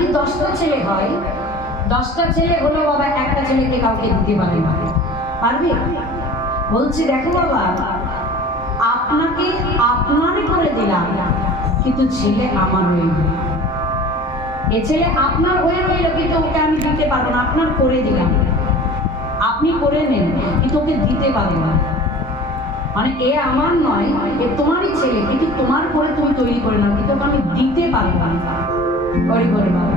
যদি 10টা ছেলে হয়, 10টা ছেলে হলো বাবা, একটা ছেলেকে কাউকে দিতে পারে না, পারবে? বলছি দেখো বাবা, আপনাকে আপনারই করে দিলাম, কিন্তু ছেলে আমার হয়ে গেল। এ ছেলে আপনার হয়ে রইল, কিন্তু ওকে আমি দিতে পারবো না। আপনার করে দিলাম, আপনি করে নেন, কিন্তু ওকে দিতে পারবো না। মানে এ আমার নয়, এ তোমারই ছেলে, কিন্তু তোমার করে তুমি তৈরি করে নাও, কিন্তু ওকে আমি দিতে পারবো না। করে করে বাবা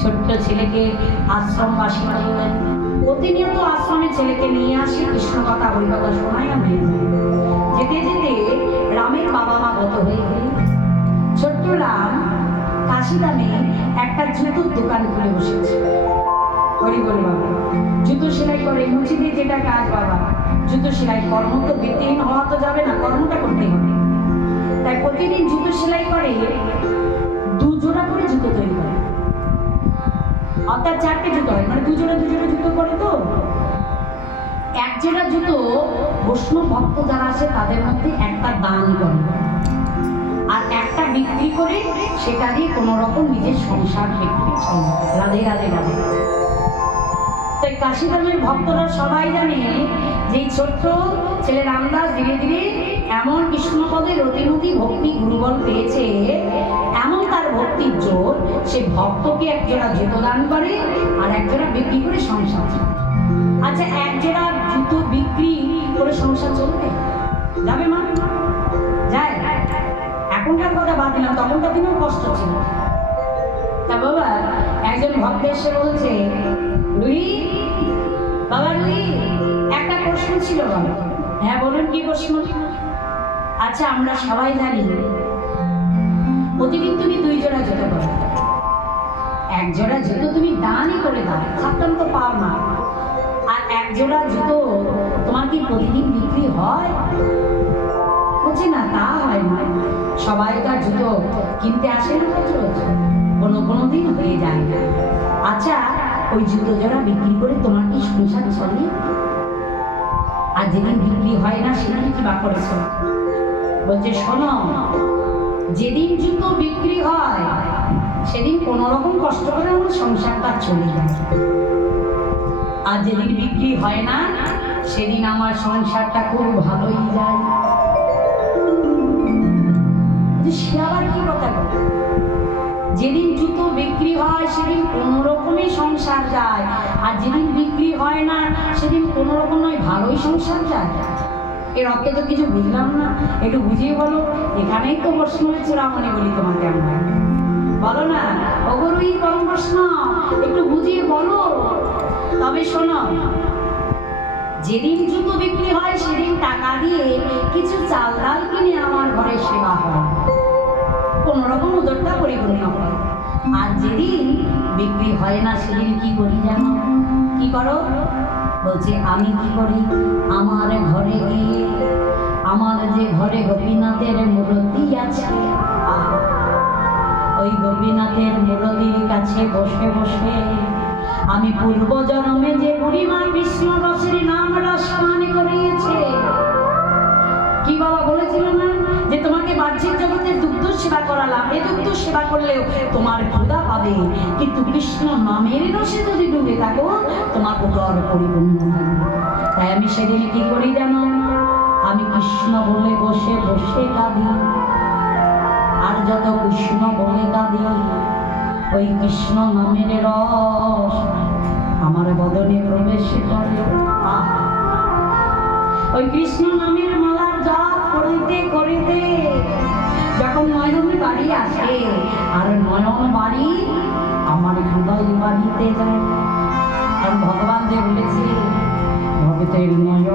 ছোট্ট ছেলেকে আশ্রমবাসী করলেন। প্রতিনিয়ত আশ্রমে ছেলেকে নিয়ে আসি, কৃষ্ণ কথা হরিকথা শোনাই আমি। যেতে যেতে রামের বাবা মা গত হয়ে গেল। ছোট্ট রাম কাশিদামে একটা জুতোর দোকান খুলে বসেছে। হরি বল বাবা, জুতো সেলাই করে, মুচিতে যেটা কাজ বাবা, জুতো সেলাই। কর্ম তো বৃত্তিহীন হওয়া তো যাবে না, কর্মটা করতে হবে। তাই প্রতিদিন জুতো সেলাই করে, 2 জোড়া করে জুতো তৈরি করে, অর্থাৎ 4টে জুতো হয়, মানে 2 জোড়া জুতো করে। তো 1 জোড়া জুতো বৈষ্ণব ভক্ত যারা আছে তাদের মধ্যে একটা দান করে, আর একটা বিক্রি করে সেটা দিয়ে কোনো রকম নিজের সংসার দেখতে চলে। রাধে রাধে বাবা। তাই কাশিধামের ভক্তরা সবাই জানে যে এই ছোট্ট ছেলে রামদাস ধীরে ধীরে এমন কৃষ্ণপদে রতিমতি ভক্তি গুরুবল পেয়েছে, এমন তার ভক্তির জোর, সে ভক্তকে 1 জোড়া জুতো দান করে আর 1 জোড়া বিক্রি করে সংসার চলে। আচ্ছা, 1 জোড়া জুতো বিক্রি করে সংসার চলবে? যাবে মা? যায়? এখনকার কথা বাদ দিলাম, তখনকার দিনেও কষ্ট ছিল। তা বাবা একজন ভক্ত এসে বলছে, রুই বাবা, রুই একটা প্রশ্ন ছিল বাবা। হ্যাঁ বলুন, কি প্রশ্ন? আচ্ছা, আমরা সবাই জানি প্রতিদিন তুমি 2 জোড়া জুতো করো, 1 জোড়া জুতো তুমি দানই করে দাও, ছাড়তাম তো পাও না, আর 1 জোড়া জুতো তোমার কি প্রতিদিন বিক্রি হয়? বলছে না, তা হয় না, সবাই তার জুতো কিনতে আসে না, কোনো দিন হয়ে যায়। আচ্ছা, ওই জুতো জোড়া বিক্রি করে তোমার কি সংসার চলে? আর যেদিন বিক্রি হয় না সেদিন কি বা করেছো? বলছে শোনো, যেদিন জুতো বিক্রি হয় সেদিন কোনো রকম কষ্ট করে আমার সংসারটা চলে যায়, আর যেদিন বিক্রি হয় না সেদিন আমার সংসারটা খুব ভালোই যায়। সে আবার কি কথা বলে? যেদিন জুতো বিক্রি হয় সেদিন কোনো রকমই সংসার যায়, আর যেদিন বিক্রি হয় না সেদিন কোনো রকম নয় ভালোই সংসার যায়। এর অর্থে তো কিছু বুঝলাম না, একটু বুঝিয়ে বলো। এখানেই তো প্রশ্ন হচ্ছে রামনি, বলি তোমাকে আমরা, বলো না অগরুই পরম প্রশ্ন, একটু বুঝিয়ে বলো। তবে শোনো, যেদিন জুতো বিক্রি হয় সেদিন টাকা দিয়ে কিছু চাল ডাল কিনে আমার ঘরে সেবা হয়, কোনো রকম উদরটা পরিপূর্ণ হয়। আর যেদিন বিক্রি হয় না সেদিন কি করি জানো? কি করো? বলছে আমি কি করি, আমার ঘরে গিয়ে, আমার যে ঘরে গোপীনাথের মূর্তি আছে, ওই গোপীনাথের মূর্তির কাছে বসে বসে আমি পূর্ব জন্মে যে বুড়িমা কৃষ্ণ রসের নাম রস পান করিয়েছে। কি বাবা বলেছিল না যে তোমাকে বাহ্যিক জগতের দুগ্ধ সেবা করালাম, এই দুগ্ধ সেবা করলেও তোমার ক্ষুধা পাবে, কিন্তু কৃষ্ণ নামের রসে যদি ডুবে থাকো তোমার উদর পরিপূর্ণ হবে। তাই আমি সেদিন কি করি জানো? আমি কৃষ্ণ বলে বসে বসে কাঁদি, আর যত কৃষ্ণ বলে কাঁদি ওই কৃষ্ণ নামের রস আমার বদনে প্রবেশ করে। ওই কৃষ্ণ নামের মালার জপ করিতে করিতে যখন নয়ন বাড়ি আসে, আর নয়ন বাড়ি আমার হৃদয় বাড়িতে যায়। আর ভগবান যে বলেছে ভক্তের নয়ন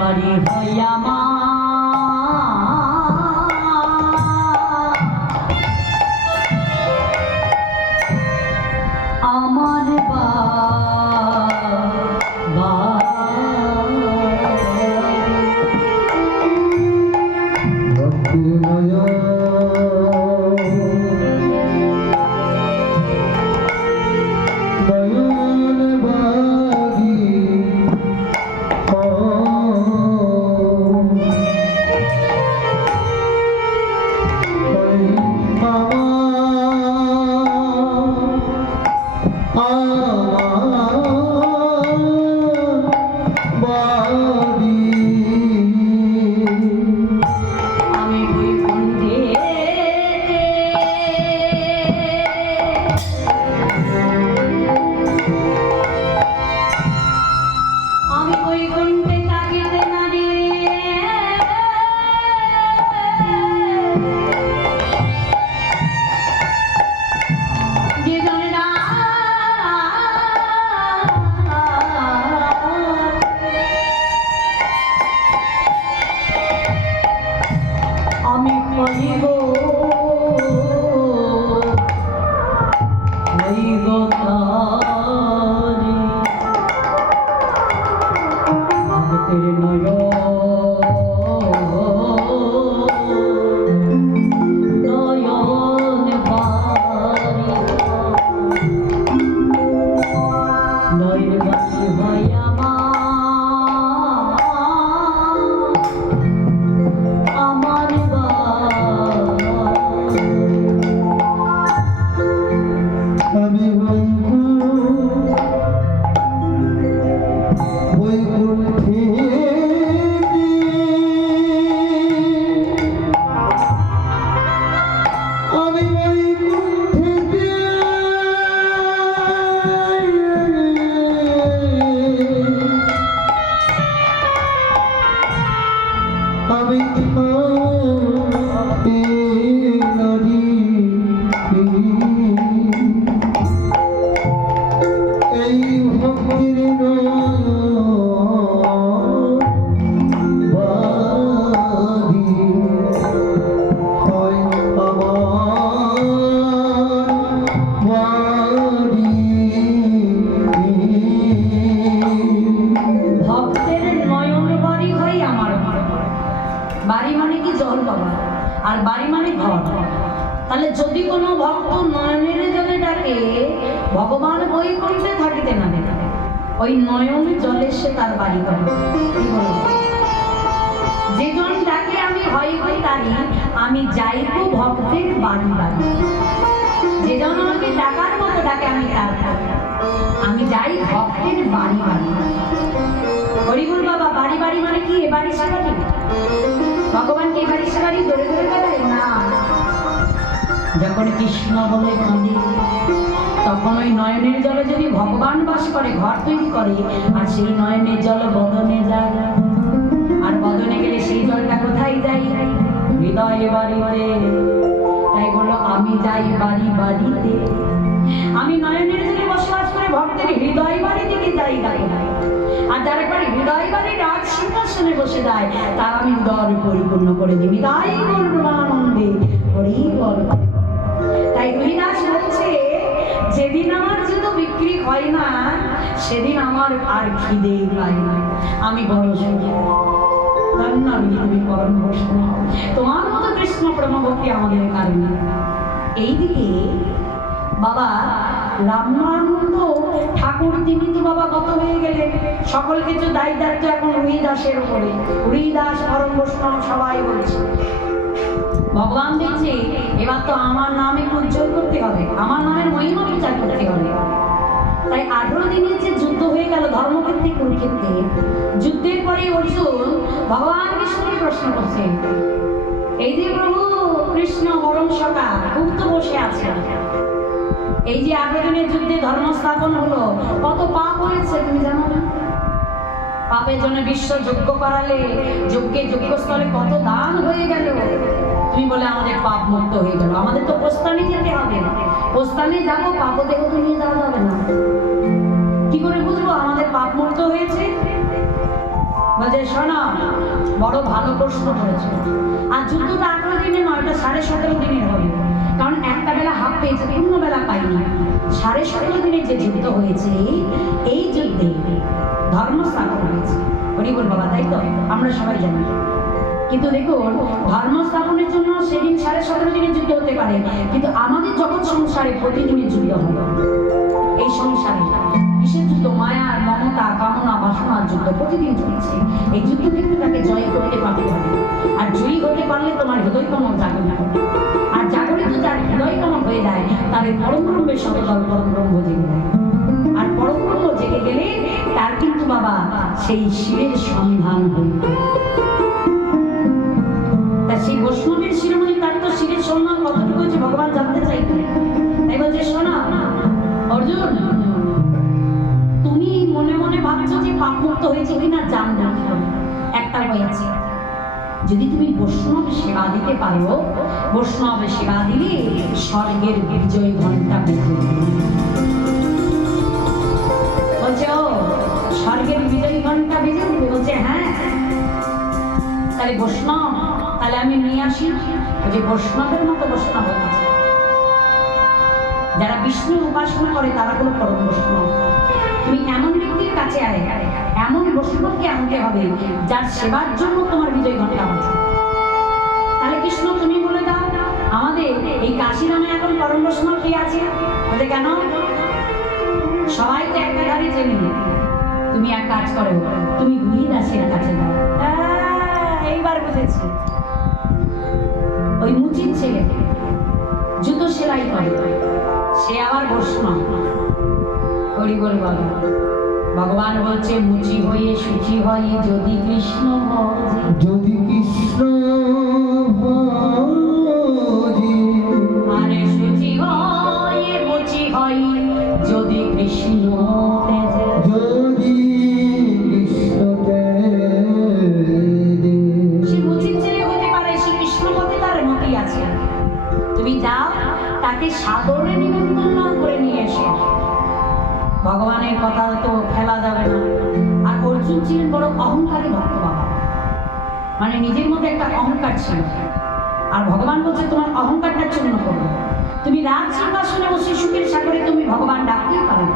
বাড়ি হইয়া মা আমার বাড়ি মানে কি জল বাবা, আর বাড়ি মানে ঘর। তাহলে যদি কোনো ভক্ত নয়নের জলে ডাকে, ভগবান বৈকুণ্ঠে থাকিতে না দেন, ওই নয়নের জলে সে তার বাড়ি করে। যেজন ডাকে আমি হই হই তারি, আমি যাইব ভক্তের বাড়ি বাড়ি। যেজন আমাকে ডাকার মতো ডাকে আমি তার, আমি যাই ভক্তের বাড়ি বাড়ি। হরিবুল বাবা, বাড়ি বাড়ি মানে কি? এ বাড়ি সে বাড়ি? ভগবান কি বাড়ি সে বাড়ি ধরে ধরে বেড়ায় না। যখন কৃষ্ণ বলে কাঁদে, তখন ওই নয়নের জলে যদি ভগবান বাস করে, ঘর তৈরি করে, আর সেই নয়নের জল বদনে যায়, আর বদনে গেলে সেই জলটা কোথায় যায়? হৃদয়ে বাড়িতে। তাই বলো আমি যাই বাড়ি বাড়িতে, আমি নয়নের জলে বসবাস করে ভক্তের হৃদয় বাড়ি থেকে যাই গাই। আর যারা একবার হৃদয় বাড়ি রাজ সিংহাসনে বসে যায়, তার আমি উদর পরিপূর্ণ করে দিই। তাই আনন্দে হরি বল। তাই হরিদাস বলছে, যেদিন আমার জুতো বিক্রি হয় না, সেদিন আমার আর খিদে পায় না। আমি বড় সুখী। তোমার মতো কৃষ্ণ প্রেম ভক্তি আমাদের কারণে। এইদিকে বাবা রামানন্দ ঠাকুর, তিনি তো বাবা কত হয়ে গেলেন, সকল কিছু দায়ী দায়িত্ব এখন হরিদাসের উপরে। হরিদাস পরম বৈষ্ণব সবাই বলছে। ভগবান দেখছে এবার তো আমার নাম একটু উজ্জ্বল করতে হবে, আমার নামের মহিমা বিচার করতে হবে। তাই 18 দিনের যে যুদ্ধ হয়ে গেল ধর্মক্ষেত্রে কুরুক্ষেত্রে, যুদ্ধের পরে অর্জুন ভগবান কৃষ্ণকে প্রশ্ন করছে, এই যে প্রভু কৃষ্ণ বরং সকা খুব তো বসে আছে, এই যে 18 দিনের যুদ্ধে ধর্ম স্থাপন হলো, কত পাপ হয়েছে তুমি জানো না? পাপের জন্য বিশ্ব যজ্ঞ করালে, যজ্ঞে যজ্ঞস্থলে কত দান হয়ে গেল, তুমি বলে আমাদের পাপ মুক্ত হয়ে গেল। আমাদের তো প্রস্থানে যেতে হবে, প্রস্থানে যাবো, পাপ দেহ তো নিয়ে যাওয়া যাবে না। কি করে বুঝবো আমাদের পাপ মুক্ত হয়েছে? বলছে শোনা, বড় ভালো প্রশ্ন করেছে। আর যুদ্ধটা 18 দিনে নয়, এটা 17.5 দিনের হবে, কারণ একটা বেলা হাফ পেয়েছে, পূর্ণ বেলা পাইনি। 17.5 দিনের যে যুদ্ধ হয়েছে, এই যুদ্ধে ধর্ম স্থাপন হয়েছে। হরিবল বাবা, তাই তো আমরা সবাই জানি। কিন্তু দেখুন, ধর্ম স্থাপনের জন্য সেদিন 17.5 দিনের যুদ্ধ হতে পারে, কিন্তু আমাদের জগৎ সংসারে প্রতিদিনের যুদ্ধ হবে। এই সংসারে কিসের যুদ্ধ? মায়ার, মমতা, কামনা, বাসনার যুদ্ধ প্রতিদিন চলছে। এই যুদ্ধ কিন্তু তাকে জয় করতে পারতে হবে। আর জয়ী হতে পারলে তোমার হৃদয় কমল জাগরণ হবে। আর জাগরিত যার হৃদয় কমল হয়ে যায়, তাদের পরম ব্রহ্মের শতদল পরম ব্রহ্ম জেগে যায়। আর পরম ব্রহ্ম জেগে গেলে তার কিন্তু বাবা সেই শিবের সন্ধান হইবে। তা সেই বৈষ্ণবের শিরোমণি, তার তো শিবের সন্ধান কতটুকু হয়েছে ভগবান জানতে চাইতেন। তাই বলছে শোনা অর্জুন, তুমি মনে মনে ভাবছো যে পাপ মুক্ত হয়েছে কিনা জানবে, একটা হয়েছে। যদি তুমি বৈষ্ণব সেবা দিতে পারো, বৈষ্ণব সেবা দিলে স্বর্গের বিজয় ঘন্টা বেজে বলছে, ও স্বর্গের বিজয় ঘন্টা বেজে উঠবে? বলছে হ্যাঁ। তাহলে বৈষ্ণব, তাহলে আমি নিয়ে আসি। বলছে বৈষ্ণবের মতো বৈষ্ণব হয়েছে, যারা বিষ্ণু উপাসনা করে তারা কোনো পরম বৈষ্ণব। তুমি এমন ব্যক্তির কাছে আয়, এমন বৈষ্ণবকে আনতে হবে যার সেবার জন্য তোমার বিজয় ঘন্টা বাজে। তাহলে কৃষ্ণ তুমি বলে দাও আমাদের এই কাশিরামে এখন পরম বৈষ্ণব কে আছে? বলে কেন? সবাই তো একটা ধারে চেনে। তুমি এক কাজ করো, তুমি হরিদাসের কাছে যাও। এইবার বুঝেছি। ওই মুচির ছেলে জুতো সেলাই করে, সে আবার বৈষ্ণব। হরি বল বাবা। ভগবান বলছে মুচি হয়ে সুচি হয় যদি কৃষ্ণ ভজে, যদি কৃষ্ণ ভজে, আরে সুচি হয়ে মুচি হয় যদি কৃষ্ণ তেজে, যদি কৃষ্ণ তেজে। সে মুচির ছেলে হতে পারে, সে কৃষ্ণ পথে তার মতি আছে। তুমি যাও তাকে সাদরে নিমন্ত্রণ করে নিয়ে এসো। ভগবানের কথা তো ফেলা যাবে না। আর অর্জুন ছিলেন বড় অহংকারী ভক্ত বাবা, মানে নিজের মধ্যে একটা অহংকার ছিল। আর ভগবান বলছে তোমার অহংকারটা চূর্ণ করবে। তুমি রাজ সিংহাসনে বসে সুখের সাগরে তুমি ভগবান ডাকতেই পারো।